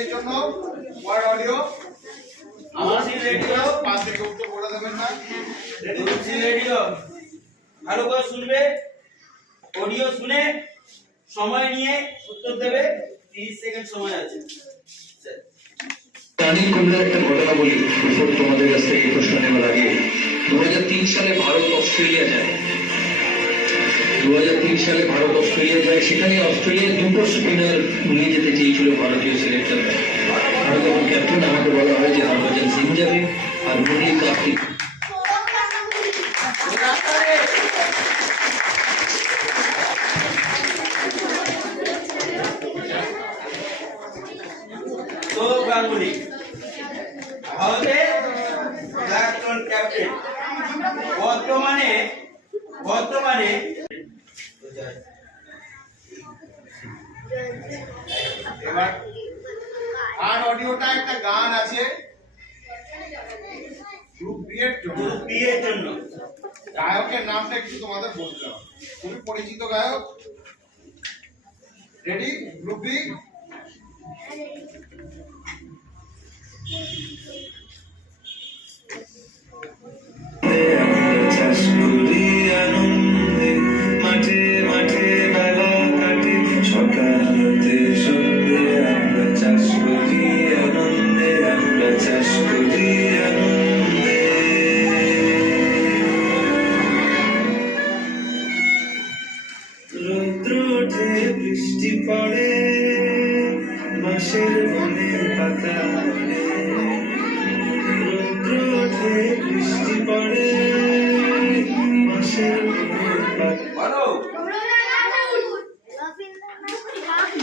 এর জন্য word audio Subhashree radio পাঁচ থেকে উত্তর বলে দেবেন না। শুভশ্রী রেডিও ভালো করে শুনবে, অডিও শুনে সময় নিয়ে উত্তর দেবে। 30 সেকেন্ড সময় আছে। রানীর কুমড়ার একটা ঘটনা বলি তোমাদের কাছ থেকে প্রশ্ন নেওয়ার আগে। 2003 সালে ভারত অস্ট্রেলিয়া যায়। 2003 সালে ভারত অস্ট্রেলিয়া যায়, সেখানে অস্ট্রেলিয়ার দুটো স্পিনার নিয়ে যেতে চেয়েছিল ভারতীয় সিলেক্টররা। ভারতের ক্যাপ্টেন আমাকে বলা হয় যে হরভজন সিং যাবে আর মুরলি কার্তিক। তো গাঙ্গুলি ভারতের প্রাক্তন ক্যাপ্টেন, বর্তমানে এবার আর অডিওটা একটা গান আছে গ্রুপ বি এর জন্য। গ্রুপ বি এর জন্য গায়কের নামটা একটু তোমাদের বলতে হবে, খুবই পরিচিত গায়ক। রেডি? Group B. মাঠে মাঠে বেলা কাটে, সকাল হতে সন্ধে আমরা চাষ করি আনন্দে, আমরা চাষ করি আনন্দে। রৌদ্র ওঠে বৃষ্টি পড়ে, বাঁশের বনের পাতা পড়ে। রৌদ্র ওঠে বৃষ্টি পড়ে, বাঁশের বনের পাতা। বলো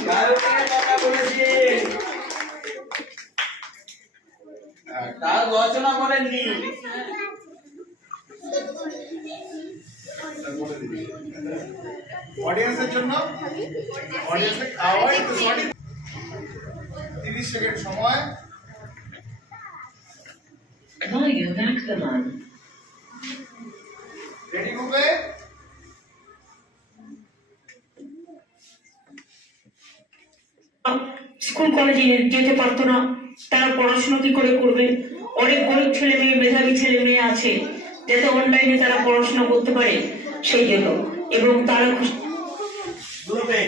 গায়কের কথা বলেছি, তার রচনা বলেননি। অডিয়েন্সের জন্য অডিয়েন্সে খাওয়াই তো সঠিক। 30 সেকেন্ড সময়। রেডি গ্রুপে? স্কুল কলেজে যেতে পারতো না, তারা পড়াশোনা কি করে করবে? অনেক গরিব ছেলে মেয়ে, মেধাবী ছেলে মেয়ে আছে যাতে অনলাইনে তারা পড়াশোনা করতে পারে সেই জন্য, এবং তারা গ্রুপে